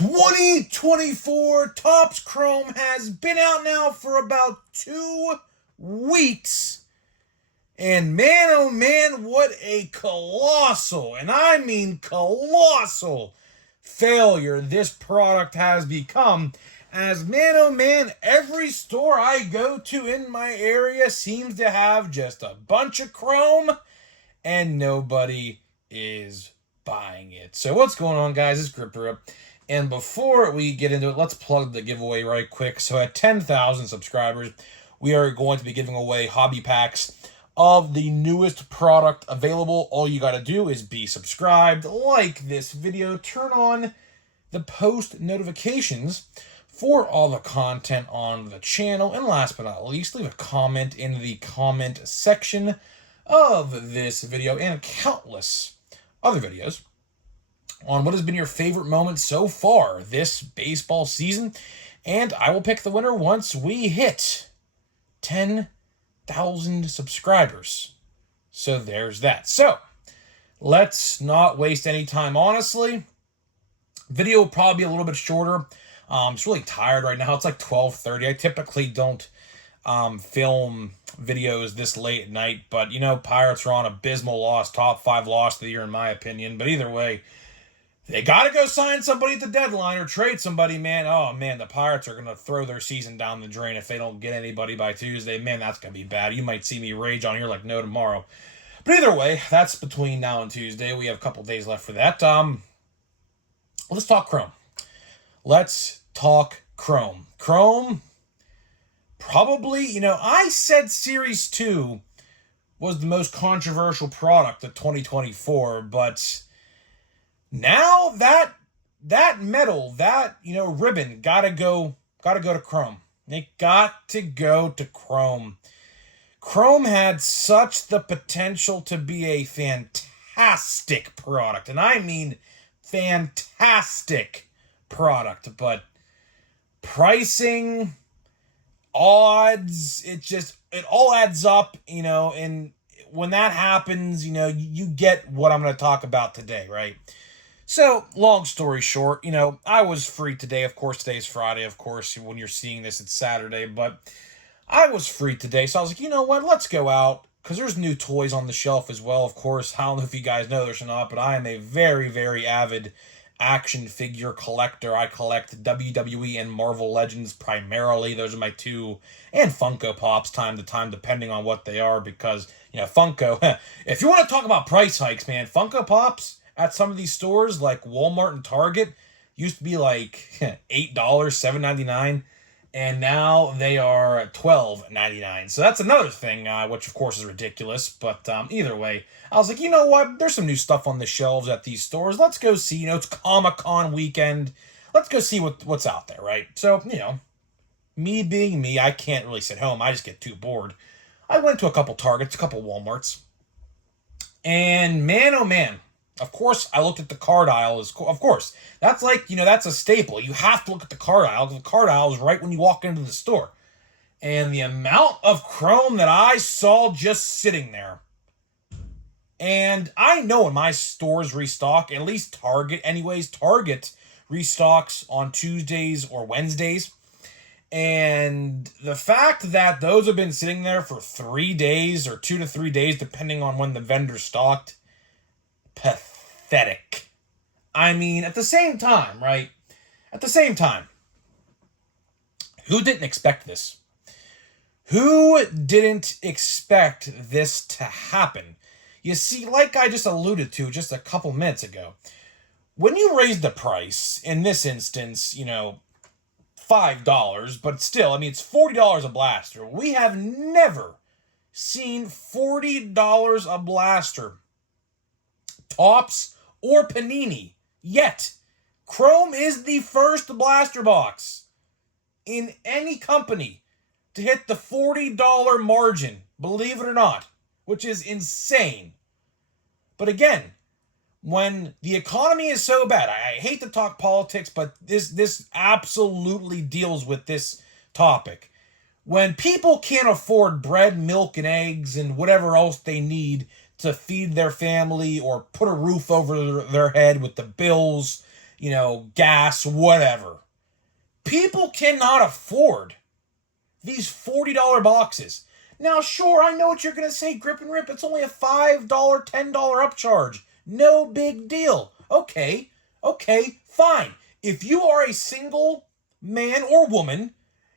2024 Topps Chrome has been out now for about 2 weeks. And man, oh man, what a colossal, and I mean colossal, failure this product has become. As man, oh man, every store I go to in my area seems to have just a bunch of Chrome, and nobody is buying it. So what's going on, guys? It's Gripper. And before we get into it, let's plug the giveaway right quick. So at 10,000 subscribers, we are going to be giving away hobby packs of the newest product available. All you got to do is be subscribed, like this video, turn on the post notifications for all the content on the channel, and last but not least, leave a comment in the comment section of this video and countless other videos on what has been your favorite moment so far this baseball season, and I will pick the winner once we hit 10,000 subscribers. So there's that. So let's not waste any time. Honestly, video will probably be a little bit shorter. I'm just really tired right now. It's like 12:30. I typically don't film videos this late at night, but you know, Pirates are on abysmal loss, top 5 loss of the year in my opinion. But either way, they got to go sign somebody at the deadline or trade somebody, man. Oh, man, the Pirates are going to throw their season down the drain if they don't get anybody by Tuesday. Man, that's going to be bad. You might see me rage on here like no tomorrow. But either way, that's between now and Tuesday. We have a couple days left for that. Let's talk Chrome. Let's talk Chrome. Chrome, probably, you know, I said Series 2 was the most controversial product of 2024, but now that metal, that, you know, ribbon gotta go to Chrome. It got to go to Chrome. Chrome had such the potential to be a fantastic product, and I mean fantastic product, but pricing, odds, it all adds up, you know, and when that happens, you know, you get what I'm going to talk about today, right? So, long story short, you know, I was free today. Of course, today's Friday. Of course, when you're seeing this, it's Saturday. But I was free today, so I was like, you know what? Let's go out, because there's new toys on the shelf as well. Of course, I don't know if you guys know this or not, but I am a very, very avid action figure collector. I collect WWE and Marvel Legends primarily. Those are my two, and Funko Pops time to time, depending on what they are, because, you know, Funko, if you want to talk about price hikes, man, Funko Pops at some of these stores like Walmart and Target used to be like $8, $7.99, and now they are $12.99. So that's another thing, which of course is ridiculous. But either way, I was like, you know what? There's some new stuff on the shelves at these stores. Let's go see. You know, it's Comic-Con weekend. Let's go see what's out there, right? So, you know, me being me, I can't really sit home. I just get too bored. I went to a couple Targets, a couple Walmarts, and man, oh man. Of course, I looked at the card aisle. Of course, that's like, you know, that's a staple. You have to look at the card aisle, because the card aisle is right when you walk into the store. And the amount of Chrome that I saw just sitting there. And I know when my stores restock, at least Target anyways, Target restocks on Tuesdays or Wednesdays. And the fact that those have been sitting there for 3 days or 2 to 3 days, depending on when the vendor stocked, pathetic. I mean, at the same time, right? At the same time, who didn't expect this? Who didn't expect this to happen? You see, like I just alluded to just a couple minutes ago, when you raise the price, in this instance, you know, $5, but still, I mean, it's $40 a blaster. We have never seen $40 a blaster, Topps or Panini, yet. Chrome is the first blaster box in any company to hit the $40 margin, believe it or not, which is insane. But again, when the economy is so bad, I hate to talk politics, but this absolutely deals with this topic. When people can't afford bread, milk, and eggs, and whatever else they need to feed their family or put a roof over their head with the bills, gas, whatever. People cannot afford these $40 boxes. Now, sure, I know what you're going to say, Grip and Rip. It's only a $5, $10 upcharge. No big deal. Okay, fine. If you are a single man or woman,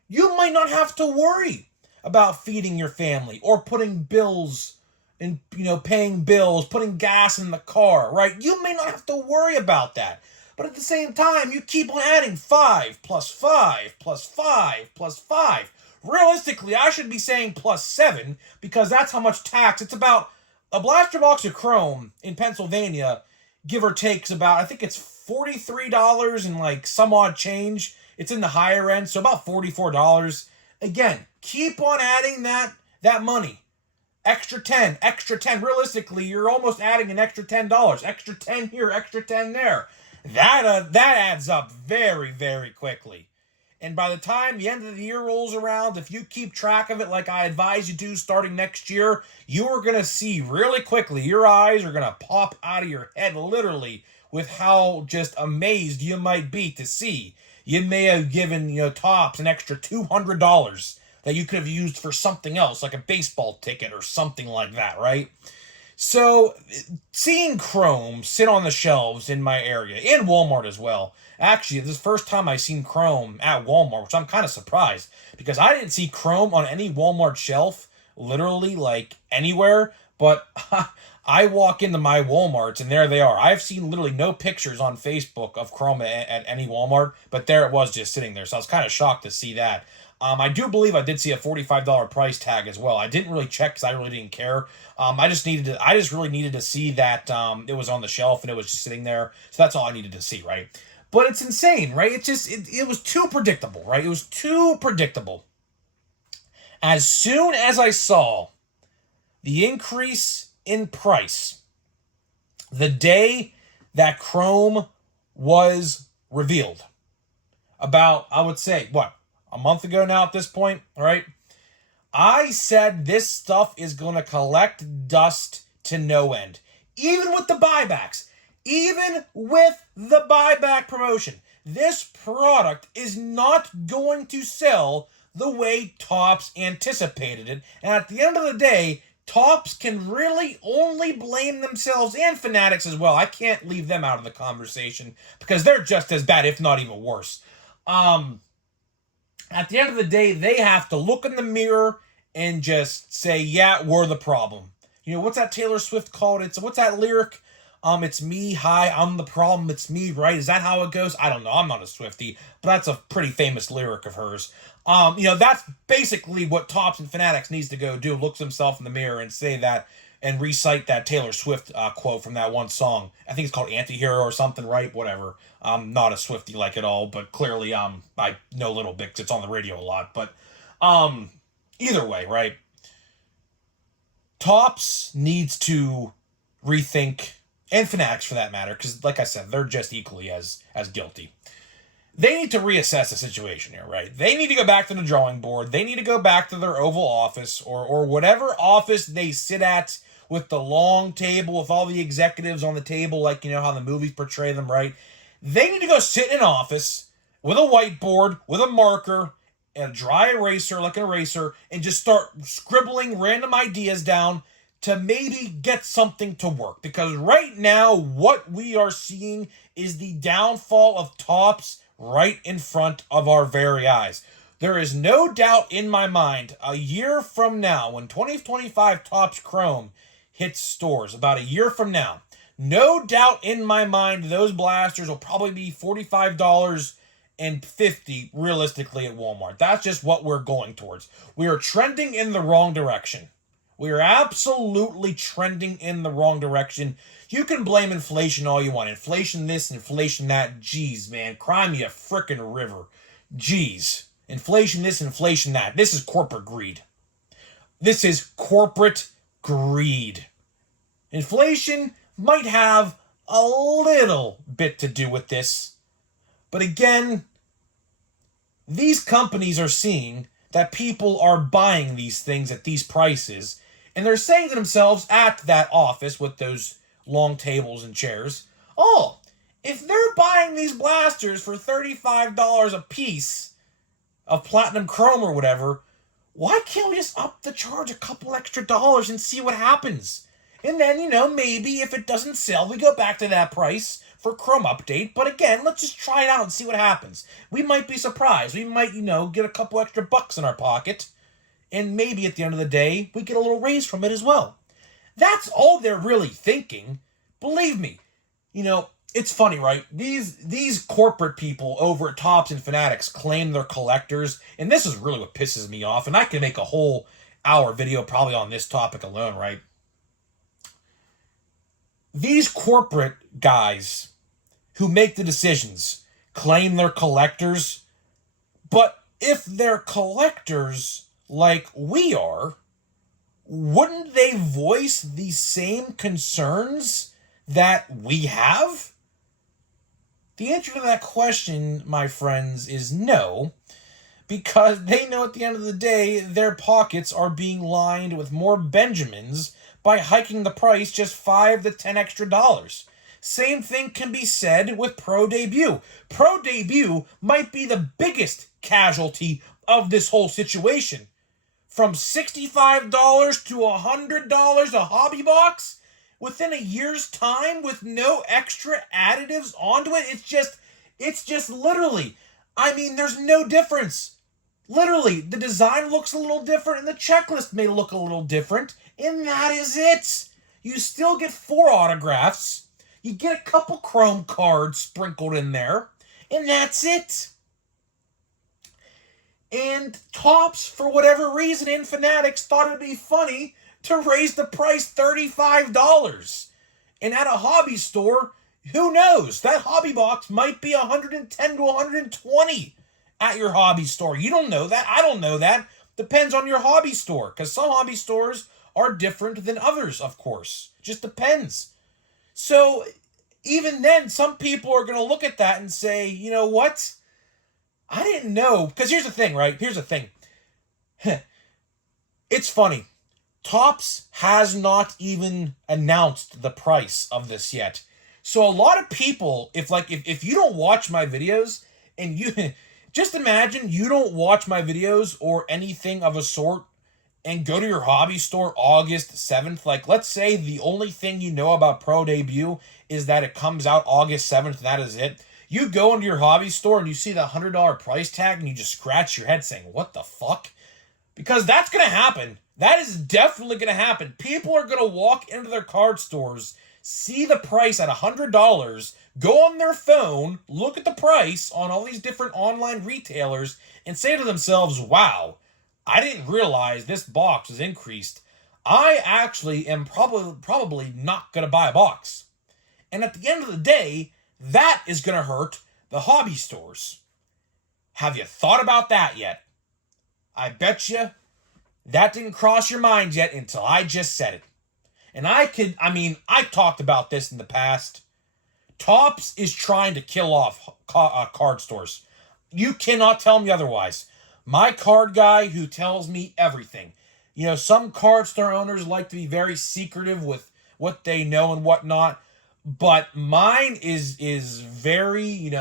you might not have to worry about feeding your family or putting bills and, paying bills, putting gas in the car, right? You may not have to worry about that. But at the same time, you keep on adding 5 plus 5 plus 5 plus 5. Realistically, I should be saying plus 7 because that's how much tax. It's about a blaster box of Chrome in Pennsylvania, give or takes about, I think it's $43 and like some odd change. It's in the higher end, so about $44. Again, keep on adding that money. Extra 10. Realistically, you're almost adding an extra $10. Extra 10 here, extra 10 there. That adds up very, very quickly. And by the time the end of the year rolls around, if you keep track of it like I advise you do starting next year, you are going to see really quickly, your eyes are going to pop out of your head literally with how just amazed you might be to see. You may have given, Tops an extra $200 that you could have used for something else, like a baseball ticket or something like that, right? So, seeing Chrome sit on the shelves in my area, and Walmart as well. Actually, this is the first time I've seen Chrome at Walmart, which I'm kind of surprised, because I didn't see Chrome on any Walmart shelf, literally, like, anywhere, but I walk into my Walmarts, and there they are. I've seen literally no pictures on Facebook of Chrome at any Walmart, but there it was just sitting there, so I was kind of shocked to see that. I do believe I did see a $45 price tag as well. I didn't really check because I really didn't care. I just really needed to see that it was on the shelf and it was just sitting there. So that's all I needed to see, right? But it's insane, right? It was too predictable, right? It was too predictable. As soon as I saw the increase in price, the day that Chrome was revealed, about, I would say, a month ago now at this point, all right? I said this stuff is going to collect dust to no end. Even with the buybacks. Even with the buyback promotion. This product is not going to sell the way Tops anticipated it. And at the end of the day, Tops can really only blame themselves, and Fanatics as well. I can't leave them out of the conversation because they're just as bad, if not even worse. At the end of the day, they have to look in the mirror and just say, yeah, we're the problem. What's that Taylor Swift called? What's that lyric? It's me, hi, I'm the problem, it's me, right? Is that how it goes? I don't know, I'm not a Swiftie, but that's a pretty famous lyric of hers. That's basically what Tops and Fanatics needs to go do, looks himself in the mirror and say that, and recite that Taylor Swift quote from that one song. I think it's called Antihero or something, right? Whatever. I'm not a Swiftie like at all, but clearly I know a little bit because it's on the radio a lot. But either way, right? Tops needs to rethink, and Fanatics for that matter, because like I said, they're just equally as guilty. They need to reassess the situation here, right? They need to go back to the drawing board. They need to go back to their Oval Office or whatever office they sit at with the long table with all the executives on the table, like, how the movies portray them, right? They need to go sit in an office with a whiteboard, with a marker, and a dry eraser, like an eraser, and just start scribbling random ideas down to maybe get something to work. Because right now, what we are seeing is the downfall of Tops right in front of our very eyes. There is no doubt in my mind, a year from now, when 2025 Tops Chrome hits stores, about a year from now, no doubt in my mind, those blasters will probably be $45 and $50 realistically at Walmart. That's just what we're going towards. We are trending in the wrong direction. We are absolutely trending in the wrong direction. You can blame inflation all you want. Inflation this, inflation that. Jeez, man. Cry me a frickin' river. Jeez. Inflation this, inflation that. This is corporate greed. This is corporate greed. Inflation might have a little bit to do with this. But again, these companies are seeing that people are buying these things at these prices, and they're saying to themselves at that office with those long tables and chairs, oh, If they're buying these blasters for $35 a piece of platinum chrome or whatever, why can't we just up the charge a couple extra dollars and see what happens? And then, maybe if it doesn't sell, we go back to that price for Chrome update. But again, let's just try it out and see what happens. We might be surprised. We might, get a couple extra bucks in our pocket. And maybe at the end of the day, we get a little raise from it as well. That's all they're really thinking. Believe me. It's funny, right? These corporate people over at Topps and Fanatics claim they're collectors. And this is really what pisses me off. And I can make a whole hour video probably on this topic alone, right? These corporate guys who make the decisions claim they're collectors, but if they're collectors like we are, wouldn't they voice the same concerns that we have? The answer to that question, my friends, is no, because they know at the end of the day their pockets are being lined with more Benjamins by hiking the price just $5 to $10 extra dollars. Same thing can be said with Pro Debut. Pro Debut might be the biggest casualty of this whole situation. From $65 to $100 a hobby box within a year's time with no extra additives onto it. It's just literally, there's no difference. Literally, the design looks a little different and the checklist may look a little different. And that is it. You still get 4 autographs. You get a couple Chrome cards sprinkled in there. And that's it. And Topps, for whatever reason, in Fanatics, thought it would be funny to raise the price $35. And at a hobby store, who knows? That hobby box might be $110 to $120 at your hobby store. You don't know that. I don't know that. Depends on your hobby store. Because some hobby stores are different than others, of course. Just depends. So, even then, some people are going to look at that and say, you know what? I didn't know. Because here's the thing, right? Here's the thing. It's funny. Topps has not even announced the price of this yet. So a lot of people, if you don't watch my videos, and you just imagine you don't watch my videos or anything of a sort, and go to your hobby store August 7th, let's say the only thing you know about Pro Debut is that it comes out August 7th, and that is it. You go into your hobby store and you see the $100 price tag and you just scratch your head saying, what the fuck? Because that's going to happen. That is definitely going to happen. People are going to walk into their card stores, see the price at $100, go on their phone, look at the price on all these different online retailers, and say to themselves, wow, I didn't realize this box was increased. I actually am probably not going to buy a box. And at the end of the day, that is going to hurt the hobby stores. Have you thought about that yet? I bet you that didn't cross your mind yet until I just said it. And I talked about this in the past. Topps is trying to kill off card stores. You cannot tell me otherwise. My card guy who tells me everything. Some card store owners like to be very secretive with what they know and whatnot. But mine is very,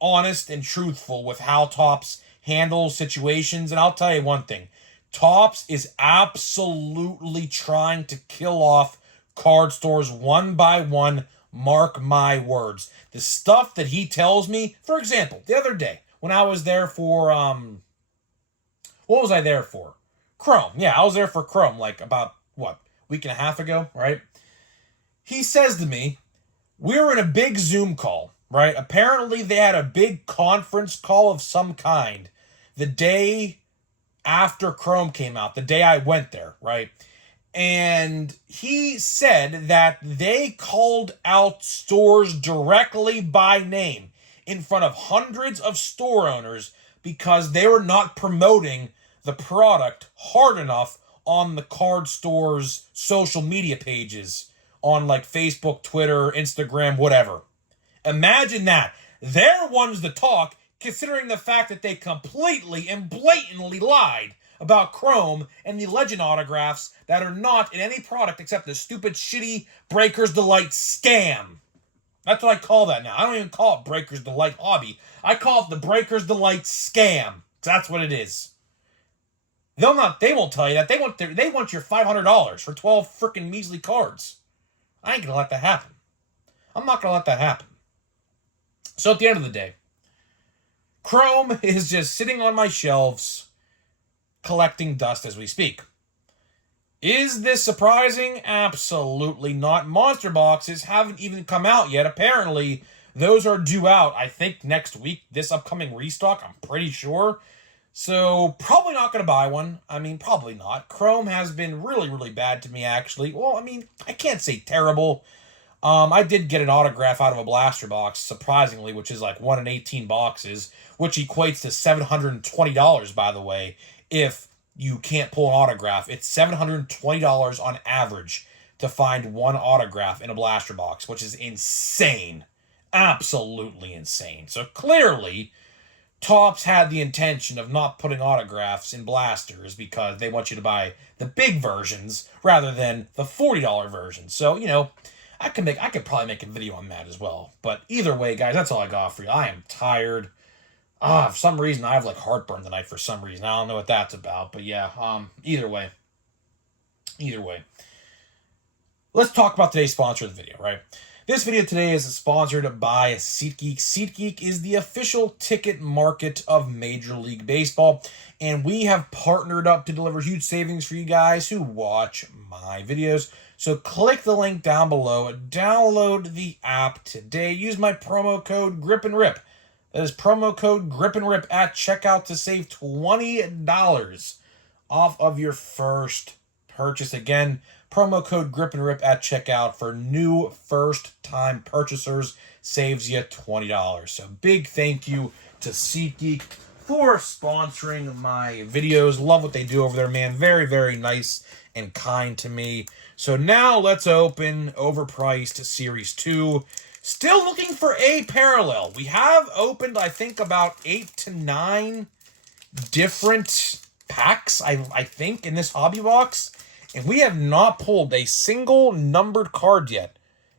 honest and truthful with how Topps handles situations. And I'll tell you one thing. Topps is absolutely trying to kill off card stores one by one. Mark my words. The stuff that he tells me, for example, the other day when I was there for, what was I there for? Chrome. Yeah, I was there for Chrome about, week and a half ago, right? He says to me, we were in a big Zoom call, right? Apparently they had a big conference call of some kind the day after Chrome came out, the day I went there, right? And he said that they called out stores directly by name in front of hundreds of store owners because they were not promoting the product hard enough on the card store's social media pages on Facebook, Twitter, Instagram, whatever. Imagine that. They're ones to talk, considering the fact that they completely and blatantly lied about Chrome and the Legend autographs that are not in any product except the stupid, shitty Breaker's Delight scam. That's what I call that now. I don't even call it Breaker's Delight Hobby. I call it the Breaker's Delight Scam. That's what it is. They won't tell you that. They want your $500 for 12 freaking measly cards. I ain't gonna let that happen. I'm not gonna let that happen. So at the end of the day, Chrome is just sitting on my shelves, collecting dust as we speak. Is this surprising? Absolutely not. Monster boxes haven't even come out yet. Apparently, those are due out, I think, next week. This upcoming restock, I'm pretty sure. So, probably not going to buy one. I mean, probably not. Chrome has been really, really bad to me, actually. Well, I mean, I can't say terrible. I did get an autograph out of a blaster box, surprisingly, which is like 1 in 18 boxes, which equates to $720, by the way, if you can't pull an autograph. It's $720 on average to find one autograph in a blaster box, which is insane. Absolutely insane. So clearly, Topps had the intention of not putting autographs in blasters because they want you to buy the big versions rather than the $40 version. So, you know, I could probably make a video on that as well. But either way, guys, that's all I got for you. I am tired. For some reason, I have like heartburn tonight for some reason. I don't know what that's about. But yeah, either way. Let's talk about today's sponsor of the video, right? This video today is sponsored by SeatGeek. SeatGeek is the official ticket market of Major League Baseball, and we have partnered up to deliver huge savings for you guys who watch my videos. So click the link down below, download the app today, use my promo code GRIPANDRIP. That is promo code GRIPANDRIP at checkout to save $20 off of your first purchase. Again, promo code GRIPANDRIP at checkout for new first-time purchasers saves you $20. So big thank you to SeatGeek for sponsoring my videos. Love what they do over there, man. Very, very nice and kind to me. So now let's open overpriced Series 2. Still looking for a parallel. We have opened, I think, about 8 to 9 different packs, I think, in this hobby box. And we have not pulled a single numbered card yet.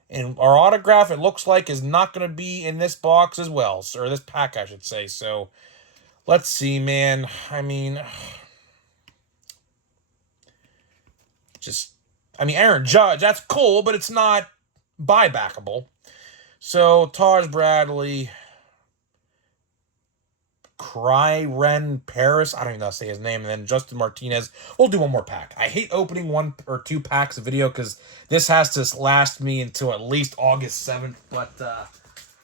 And our autograph, it looks like, is not going to be in this box as well. Or this pack, I should say. So, let's see, man. I mean, Aaron Judge, that's cool, but it's not buybackable. So, Taj Bradley, Kyren Paris, I don't even know how to say his name, and then Justin Martinez. We'll do one more pack. I hate opening 1 or 2 packs of video because this has to last me until at least August 7th, but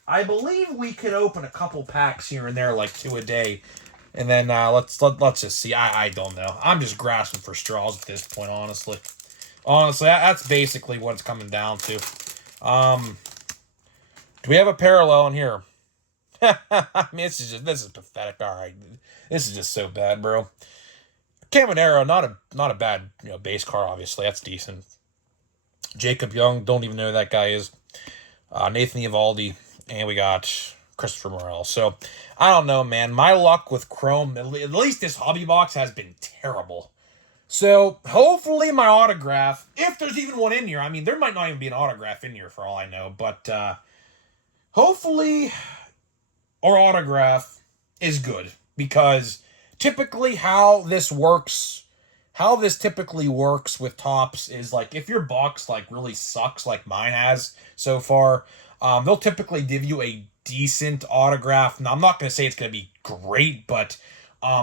I believe we could open a couple packs here and there, like 2 a day, and then let's just see. I don't know. I'm just grasping for straws at this point, honestly. Honestly, that's basically what it's coming down to. Do we have a parallel in here? I mean, this is pathetic. All right, this is just so bad, bro. Caminero, not a bad base car. Obviously, that's decent. Jacob Young, don't even know who that guy is. Nathan Eovaldi, and we got Christopher Morel. So I don't know, man. My luck with Chrome, at least this hobby box, has been terrible. So hopefully my autograph, if there's even one in here. I mean, there might not even be an autograph in here for all I know, but hopefully our autograph is good, because typically how this typically works with Topps is, like, if your box like really sucks like mine has so far, they'll typically give you a decent autograph. Now, I'm not going to say it's going to be great, but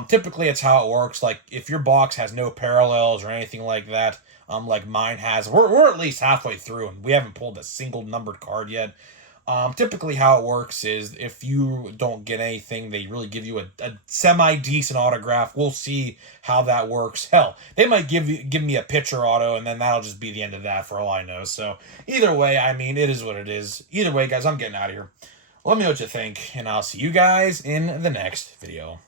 typically it's how it works. Like, if your box has no parallels or anything like that, like mine has, we're at least halfway through and we haven't pulled a single numbered card yet. Typically how it works is if you don't get anything, they really give you a semi-decent autograph. We'll see how that works. Hell, they might give me a pitcher auto, and then that'll just be the end of that for all I know. So either way, I mean, it is what it is. Either way, guys, I'm getting out of here. Let me know what you think, and I'll see you guys in the next video.